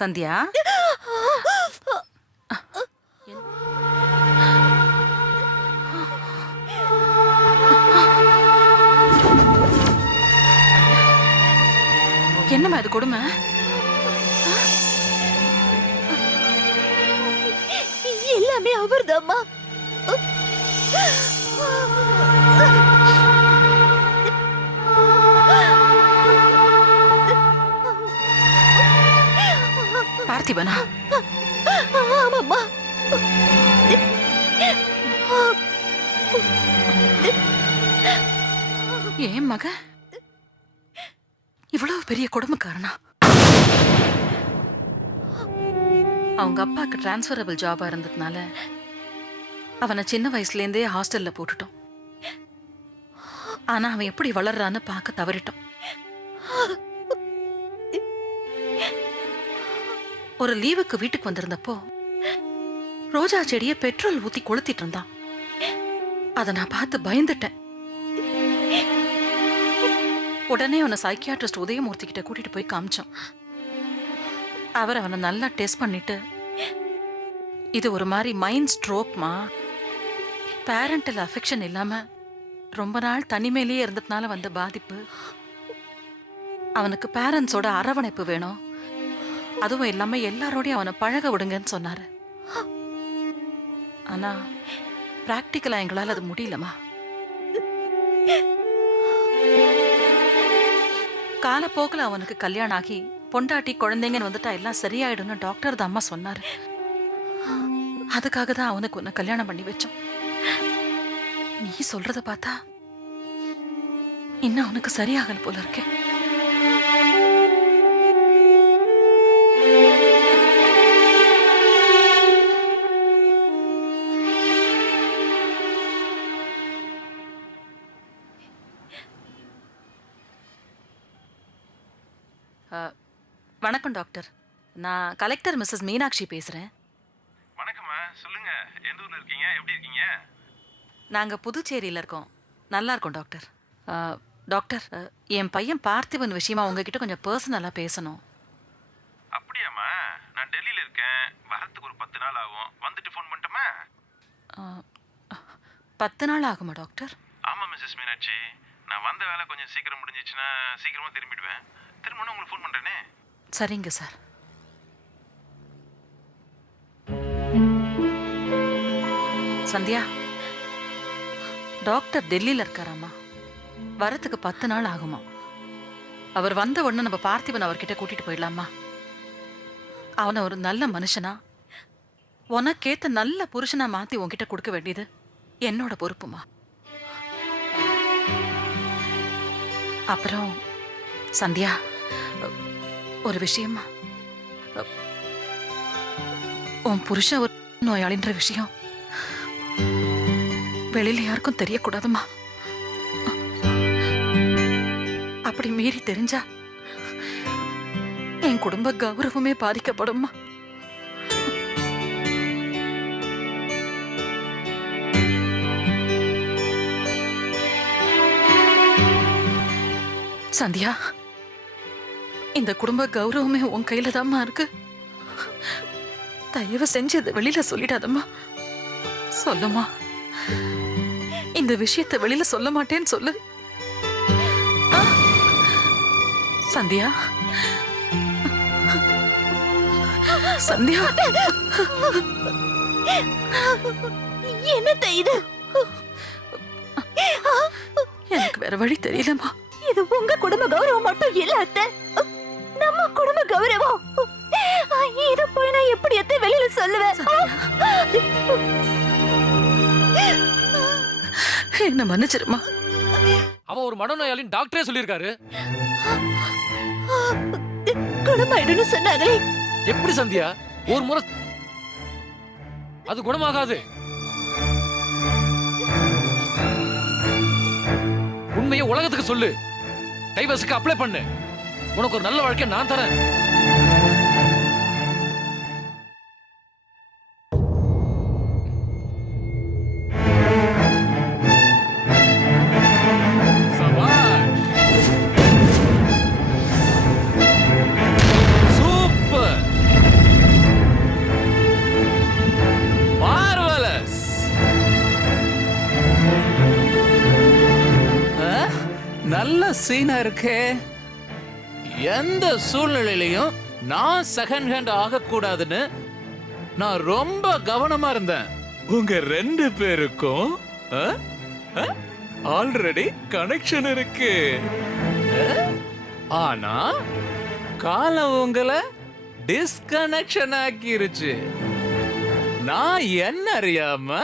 சந்தியா, என்னம்மா இது கொடுமை? எல்லாமே அவர்தாம்மா. பார்த்திபனா? ஆமாம்மா. ஏன் மக இவ்வளவு பெரிய கொடுமைக்காரனா? அவங்க அப்பாக்கு டிரான்ஸ்ஃபரபிள் ஜாபா இருந்ததுனால அவனை சின்ன வயசுல இருந்தே ஹாஸ்டல்ல போட்டுட்டோம். ஆனா அவன் எப்படி வளர்றான்னு பார்க்க தவறிட்டோம். ஒரு லீவுக்கு வீட்டுக்கு வந்திருந்தப்போ ரோஜா செடியை பெட்ரோல் ஊத்தி கொளுத்திட்டு இருந்தான். அதை நான் பார்த்து பயந்துட்டேன். உடனே அவனை சைக்கியாட்ரிஸ்ட் உதயமூர்த்தி கிட்ட கூட்டிட்டு போய் காமிச்சோம். அவர் அவனை நல்லா டெஸ்ட் பண்ணிட்டு, இது ஒரு மாதிரி மைண்ட் ஸ்ட்ரோக்மா, பேரண்டல் அஃபெக்ஷன் இல்லாம ரொம்ப நாள் தனிமையிலேயே இருந்ததுனால வந்த பாதிப்பு. அவனுக்கு பேரண்ட்ஸோட அரவணைப்பு வேணும், அதுவும் இல்லாம எல்லாரோடையும் அவனை பழக விடுங்கன்னு சொன்னாரு. ஆனா பிராக்டிக்கலா எங்களால் அது முடியலமா. காலப்போக்கில் அவனுக்கு கல்யாணம் ஆகி பொண்டாட்டி குழந்தைங்கன்னு வந்துட்டா எல்லாம் சரியாயிடும்னு டாக்டர் தான் அம்மா சொன்னாரு. அதுக்காக தான் அவனுக்கு உன்னை கல்யாணம் பண்ணி வச்சோம். நீ சொல்றத பார்த்தா இன்னும் அவனுக்கு சரியாகல போல இருக்கு. வணக்கம் டாக்டர், நான் கலெக்டர் மிஸ்ஸஸ் மீனாட்சி பேசுறேன். வணக்கம்மா, சொல்லுங்க. எந்த ஊர்ல இருக்கீங்க? எப்படி இருக்கீங்க? நாங்க புதுச்சேரியில இருக்கோம். நல்லா இருக்கோம் டாக்டர். டாக்டர், என் பையன் பார்த்திபன் விஷயமா உங்ககிட்ட கொஞ்சம் பர்சனலா பேசணும். அப்படியாம்மா? நான் டெல்லியில இருக்கேன். வரத்துக்கு ஒரு 10 நாள் ஆகும். வந்துட்டு ஃபோன் பண்ணட்டுமா? 10 நாள் ஆகுமா டாக்டர்? ஆமா மிஸ்ஸஸ் மீனாட்சி, நான் வந்த வேலை கொஞ்சம் சீக்கிரம் முடிஞ்சிச்சுன்னா சீக்கிரமா திரும்பிடுவேன். திரும்ப உங்களுக்கு ஃபோன் பண்றேனே. சரிங்க சார். சந்தியா, டாக்டர் டெல்லியில இருக்காராமா, வரத்துக்கு 10 நாள் ஆகுமா. அவர் வந்த உடனே நம்ம பார்த்திபன் அவர்கிட்ட கூட்டிட்டு போயிடலாமா? அவனை ஒரு நல்ல மனுஷனா, உனக்கேத்த நல்ல புருஷனா மாத்தி உன்கிட்ட கொடுக்க வேண்டியது என்னோட பொறுப்புமா. அப்புறம் சந்தியா, ஒரு விஷயமா, உன் புருஷன் ஒரு நோயாளின்ற விஷயம் வெளியில யாருக்கும் தெரியக்கூடாதுமா. அப்படி மீறி தெரிஞ்சா என் குடும்ப கௌரவமே பாதிக்கப்படும்மா. சந்தியா, இந்த குடும்ப கௌரவமே உன் கையில தான்மா இருக்கு. தயவு செஞ்சு இதை வெளியில சொல்லிடாதம்மா. சொல்லுமா, இந்த விஷயத்தை வெளியில சொல்ல மாட்டேன்னு சொல்லு. சந்தியா, சந்தியா, என்ன இது? எனக்கு வேற வழி தெரியலமா. இது உங்க குடும்ப கௌரவம் மட்டும் இல்ல அத்தை, நம்ம குடும்ப கௌரவம். இத போய் நான் எப்படி அத்தை வெளியில சொல்லுவேன்? என்ன மன்னிச்சிருமா. அவ ஒரு மனநோயாளின்னு டாக்டரே சொல்லியிருக்காரு. குணமாயிடும்னு சொன்னாங்களே. எப்படி சந்தியா, ஒரு முறை அது குணமாகாது. உண்மையை உலகத்துக்கு சொல்லு. டைவர்ஸுக்கு அப்ளை பண்ணு. உனக்கு ஒரு நல்ல வாழ்க்கை நான் தரேன். சூப்பர். சீனா இருக்கே. எந்த சூழ்நிலையிலையும் நான் செகண்ட் ஹேண்ட் ஆகக்கூடாதுன்னு நான் ரொம்ப கவனமா இருந்தேன். உங்க 2 பேருக்கும் ஆல்ரெடி கனெக்ஷன் இருக்கு. ஆனா காலம் உங்களை டிஸ்கனெக்ஷன் ஆக்கிருச்சு. நான் என்ன அறியாம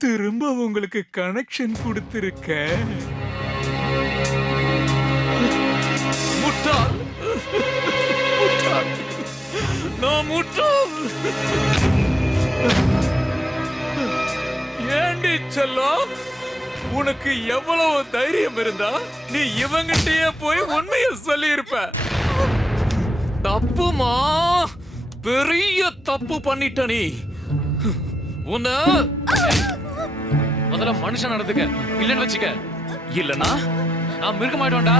திரும்ப உங்களுக்கு கனெக்ஷன் கொடுத்திருக்கேன். முட்டாள், முட்டாள், நான் முட்டாள். ஏண்டி செல்லம், உனக்கு எவ்வளவு தைரியம் இருந்தா நீ இவங்கிட்டயே போய் உண்மைய சொல்லி இருப்ப. தப்புமா, பெரிய தப்பு பண்ணிட்ட நீ. உன்ன முதல்ல மனுஷன் நடந்துக்க, இல்லன்னு வச்சுக்க. இல்லனா நான் மிருகமாயிடுவேன்டா.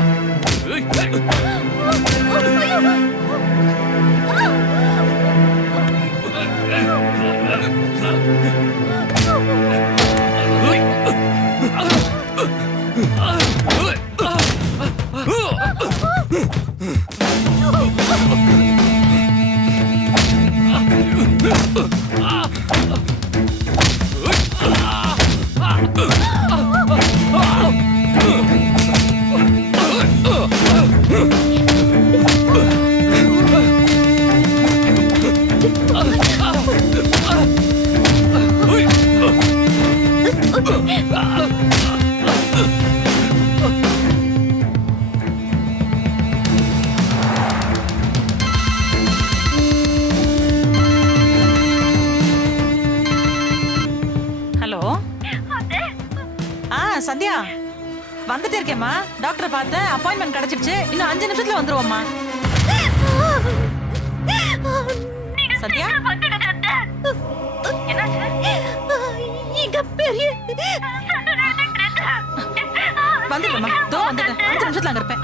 ஹலோ. சந்தியா வந்துட்டு இருக்கேம்மா. டாக்டரை பார்த்தேன், அப்பாயின்மெண்ட் கிடைச்சிருச்சு. இன்னும் 5 நிமிஷத்துல வந்துருவோம்மா. சந்தியா இங்க பெரிய வந்துடுமா? தோ வந்துட்டேன். 5 நிமிஷத்துல அங்க இருப்பேன்.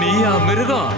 நீயா மிருகம்?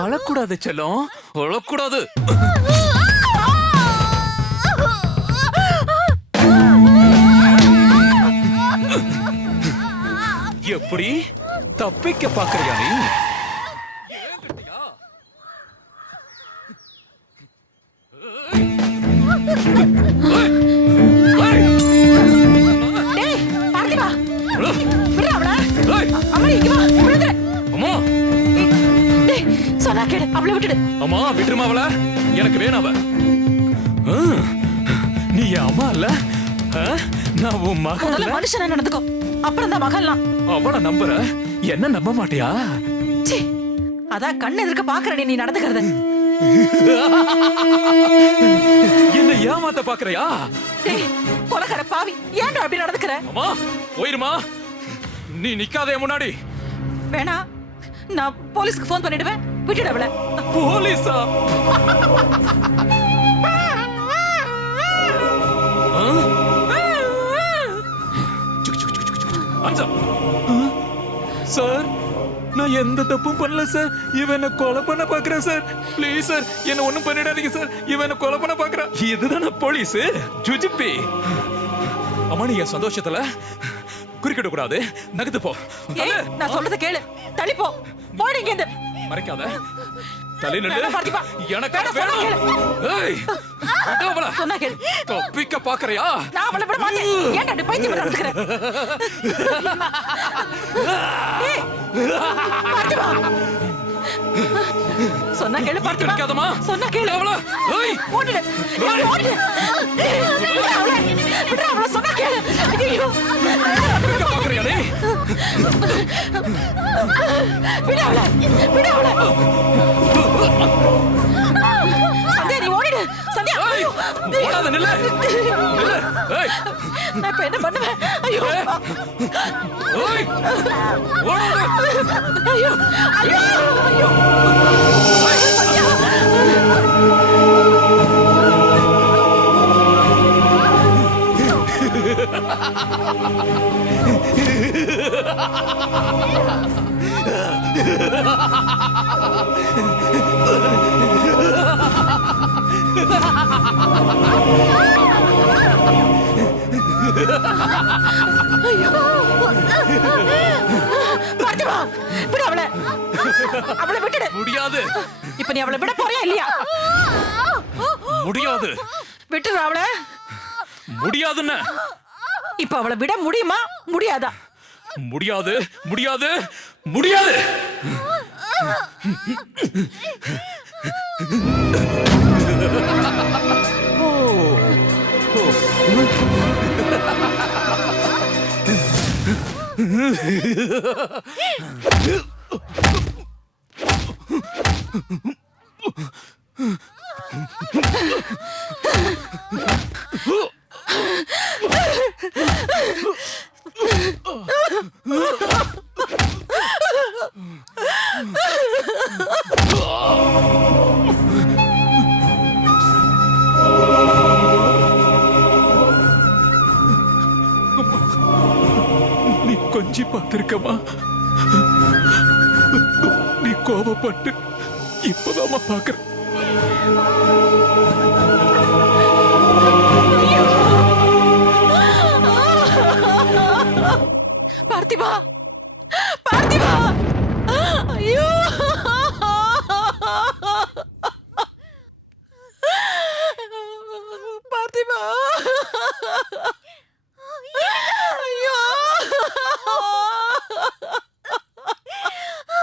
அழக்கூடாது செல்லம், அழக்கூடாது. எப்படி தப்பிக்க பாக்குறியா நீ? சொன்னா கேடு, அவளை விட்டுடு. அம்மா விட்டுருமா அவள, எனக்கு வேணும் அவ. என் அம்மா இல்ல ஆ? நான் உன் மகன் முதல்ல இல்ல? மனுஷனா நடந்துக்கோ, அப்புறம் தான் மகள்லாம். அவளை நம்புற என்ன நம்ப மாட்டியா? சீ, அதான் கண்ணு எதிர்க்க பாக்குறேன் நீ நடந்துக்கிறத. என்ன ஏமாத்த பாக்குறியா? டேய், கொலைகார பாவி, ஏன்டா அப்படி நடந்துக்கிற? அம்மா போயிருமா, நீ நிக்காதே முன்னாடி. வேணா, நான் போலீஸ்க்கு ஃபோன் பண்ணிடுவேன், விட்டுடு அவளை. போலீஸா? ஆ? அஞ்சா. சார், நான் எந்த தப்பும் பண்ணல சார். இவனை கொலை பண்ண பாக்குறேன் சார். ப்ளீஸ் சார், என்ன ஒண்ணும் பண்ணிடாதீங்க சார். இவனை கொலை பண்ண பாக்குறான். இதுதானே போலீஸ்? ஜுஜிப்பி. அம்மா, நீ என் சந்தோஷத்துல குறுக்கிட கூடாது. நகர்ந்து போ. ஏய், நான் சொல்றத கேளு, தள்ளி போ, போடி இங்க இருந்து. மறைக்காத. தலை நில்லு. வேணாம், பார்த்திபா. எனக்கு வேணாம், சொன்னா வேணாம். ஏய், விடு அவளை. சொன்னா கேளு. தப்பிக்க பாக்குறியா? நான் அவளை விட மாட்டேன். ஏன்டா அப்படி பைத்தியம் மாதிரி நடந்துக்கிற? ஏய், பார்த்திபா. சொன்னா கேளு, பார்த்திபா. இருக்காதம்மா. சொன்னா கேளு. அவளை. ஏய். ஓடிடு. ஏய், ஓடிடு. விட்றா அவளை. விட்றா அவளை, சொன்னா கேளு. ஐயோ. தப்பிக்க பாக்குறியா நீ? விடு அவளை. விடு அவளை. சந்தியா, நீ ஓடிடு. சந்தியா. ஏய், ஓடாத, நில்லு. நில்லு. ஏய். நான் இப்ப என்ன பண்ணுவேன்? ஐயோ. ஏய். ஓடாத. ஐயோ. ஐயோ. ஐயோ. சந்தியா. பார்த்திபா, விடு அவளை. அவளை விட்டுடு. முடியாது. இப்ப நீ அவளை விட போறியா இல்லையா? முடியாது. விட்டுடு அவளை. முடியாதுன்னு. இப்ப அவளை விட முடியுமா முடியாதா? முடியாது. முடியாது. முடியாது. நீ கொஞ்சி பார்த்திருக்கமா? நீ கோபப்பட்டு இப்பதாமா பாக்குற. பார்த்திபா, பார்த்திபா. ஐயோ. பார்த்திபா. ஐயோ.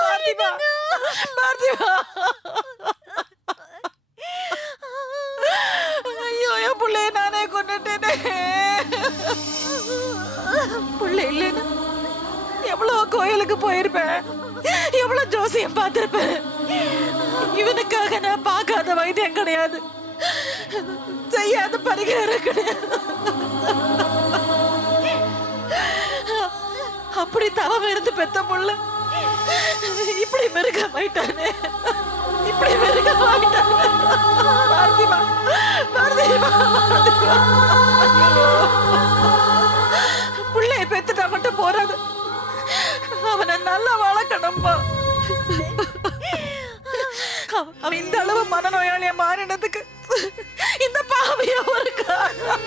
பார்த்திபா. பார்த்திபா. ஐயோ, என் புள்ளைய நானே கொண்டுட்டேனே. புள்ளை இல்லைன்னு எவ்வளவு கோயிலுக்கு போயிருப்பேன், எவ்வளவு ஜோசியம் பார்த்திருப்பேன். இவனுக்காக நான் பார்க்காத வைத்தியம் கிடையாது, செய்யாத பரிகாரம் கிடையாது. அப்படி தவம் இருந்து பெத்த புள்ள இப்படி மிருகமாயிட்டானே, இப்படி மிருகமாயிட்டானே. பார்த்திபா, பார்த்திபா, பார்த்திபா. புள்ளைய பெத்துட்டா மட்டும் போறாது, அவனை நல்லா வளர்க்கணும்பா. அவன் இந்த அளவு மனநோயாளியா மாறினதுக்கு இந்த பாவியா ஒரு காரணம்.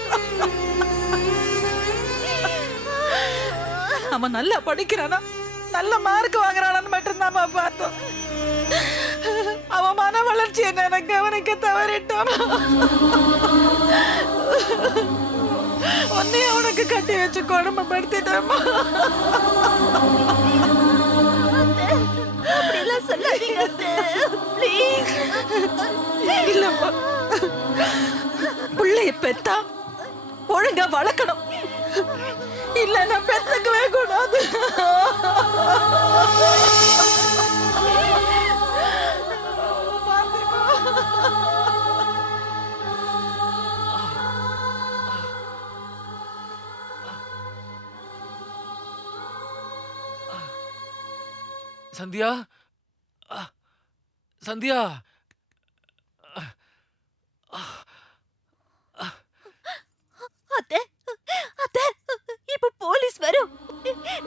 அவன் நல்லா படிக்கிறானா, நல்ல மார்க் வாங்குறானான்னு மட்டும்தான் பார்த்தோம். அவன் மன வளர்ச்சி என்ன கவனிக்க தவறிட்டான். உன்னைய அவனுக்கு கட்டி வச்சு கொடுமைப்படுத்திட்டேம்மா. அப்படிலாம் சொல்லாதீங்க அத்தை. ப்ளீஸ். இல்லம்மா, பிள்ளைய பெத்தா ஒழுங்கா வளர்க்கணும். இல்ல நான் பெத்துக்கவே கூடாது. சந்தியா, சந்தியா, அத்தை அத்தை இப்ப போலீஸ் வரும்.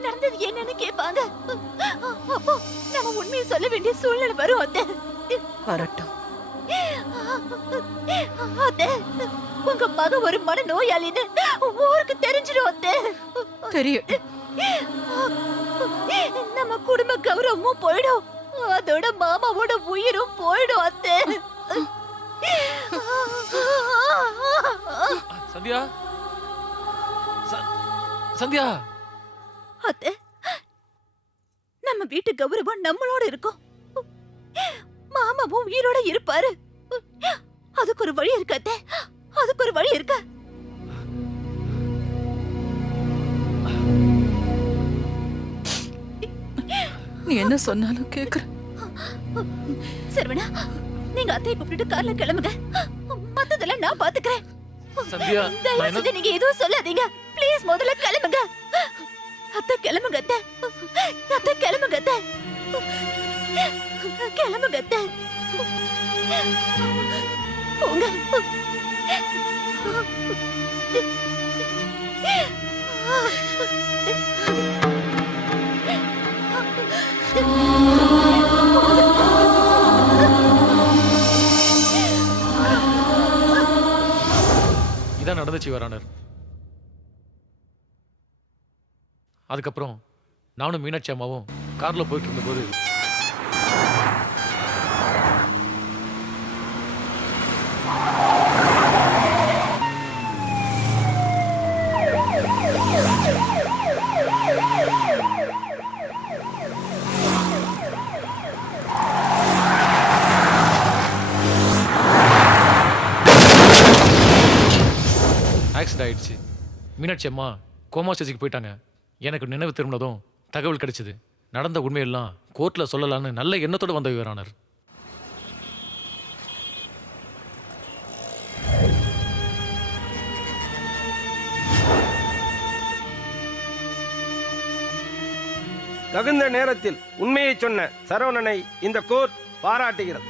நடந்தது என்னன்னு கேட்பாங்க. அப்போ நம்ம உண்மையை சொல்ல வேண்டிய சூழ்நிலை வரும் அத்தை. வரட்டும். அத்தை உங்க மக ஒரு மன நோயாளின்னு ஊருக்கு தெரிஞ்சிடும் அத்தை. தெரியும். நம்ம குடும்ப கௌரவமும் போயிடும். அதோட மாமாவோட உயிரும் போயிடும் அத்தை. சந்தியா, சந்தியா. அத்தை நம்ம வீட்டு கௌரவம் நம்மளோட இருக்கும். மாமாவும் உயிரோட இருப்பாரு. அதுக்கு ஒரு வழி இருக்கு அத்தை. அதுக்கு ஒரு வழி இருக்கு. நீ என்ன சொன்னாலும் கேக்குற. சரவணா, நீங்க அத்தையை கூப்பிட்டு கார்ல கிளம்புங்க. மத்ததெல்லாம் நான் பாத்துக்கிறேன். சந்தியா, தயவு செஞ்சு நீங்க எதுவும் சொல்லாதீங்க. ப்ளீஸ் முதல்ல கிளம்புங்க. அத்தை கிளம்புங்க அத்தை. அத்தை கிளம்புங்க அத்தை. கிளம்புங்க அத்தை. போங்க. இதான் நடந்துச்சு யுவர் ஆனர். அதுக்கப்புறம் நானும் மீனாட்சி அம்மாவும் கார்ல போயிட்டு இருந்தபோது ஆக்சிடென்ட் ஆயிடுச்சு. மீனாட்சி அம்மா கோமா ஸ்டேஜுக்கு போயிட்டாங்க. எனக்கு நினைவு திரும்பினதும் தகவல் கிடைச்சது. நடந்த உண்மையெல்லாம் கோர்ட்ல சொல்லலான்னு நல்ல எண்ணத்தோட வந்த யுவர் ஆனர். தகுந்த நேரத்தில் உண்மையை சொன்ன சரவணனை இந்த கோர்ட் பாராட்டுகிறது.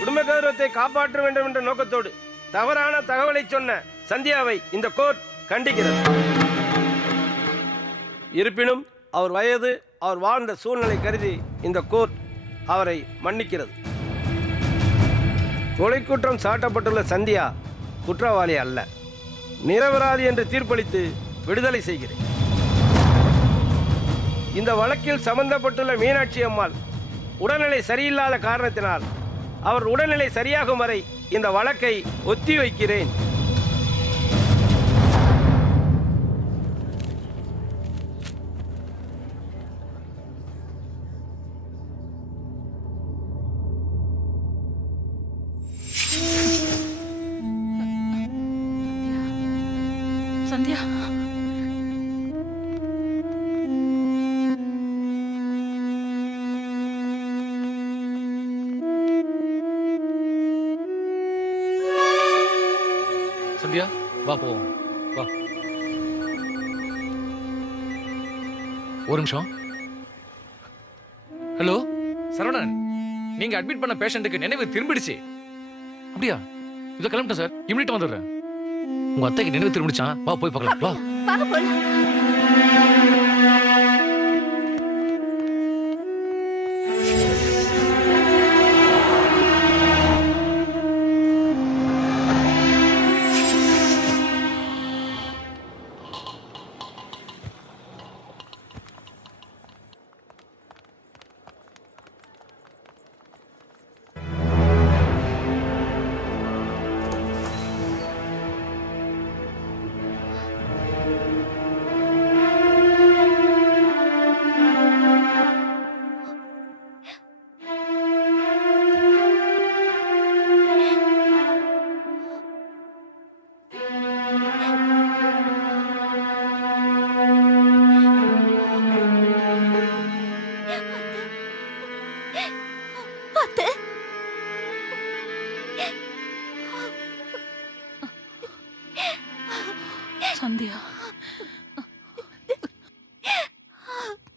குடும்ப கௌரவத்தை காப்பாற்ற வேண்டும் என்ற நோக்கத்தோடு தவறான தகவலை சொன்ன சந்தியாவை இந்த கோர்ட் கண்டிக்கிறது. இருப்பினும் அவர் வயது, அவர் வாழ்ந்த சூழ்நிலை கருதி இந்த கோர்ட் அவரை மன்னிக்கிறது. கொலை குற்றம் சாட்டப்பட்டுள்ள சந்தியா குற்றவாளி அல்ல, நிரபராதி என்று தீர்ப்பளித்து விடுதலை செய்கிறேன். இந்த வழக்கில் சம்பந்தப்பட்டுள்ள மீனாட்சி அம்மாள் உடல்நிலை சரியில்லாத காரணத்தினால் அவர் உடல்நிலை சரியாகும் வரை இந்த வழக்கை ஒத்தி வைக்கிறேன். சந்தியா, சந்தியா வா போவோம், வா. ஒரு நிமிஷம். ஹலோ சரவணன், நீங்க அட்மிட் பண்ண பேஷண்ட்டுக்கு நினைவு திரும்பிடுச்சு. அப்படியா? இதோ கிளம்பிட்டேன் சார், இமிடியேட்டா வந்துடுறேன். உங்க அத்தைக்கு நினைவு திரும்பிடுச்சான், வா போய் பார்க்கலாம், வா. வாங்க போலாம்.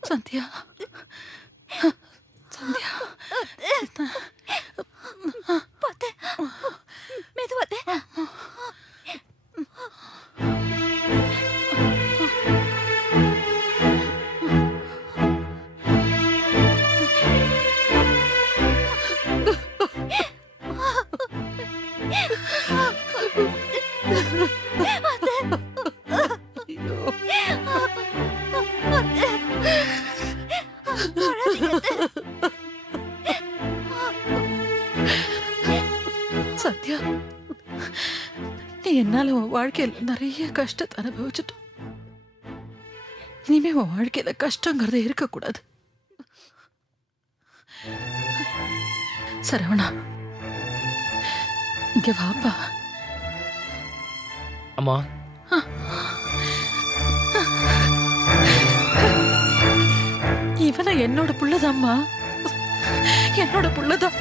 சந்தியா சந்தியா பாத்து மெதுவாத்தே. சத்யா, நீ என்னால உன் வாழ்க்கையில நிறைய கஷ்டத்தை அனுபவிச்சுட்ட. இனிமே உன் வாழ்க்கையில கஷ்டங்கிறதே இருக்கக்கூடாது. சரவணா, இங்க வாப்பா. அம்மா, இவனை என்னோட புள்ளதாம்மா, என்னோட புள்ளதான்.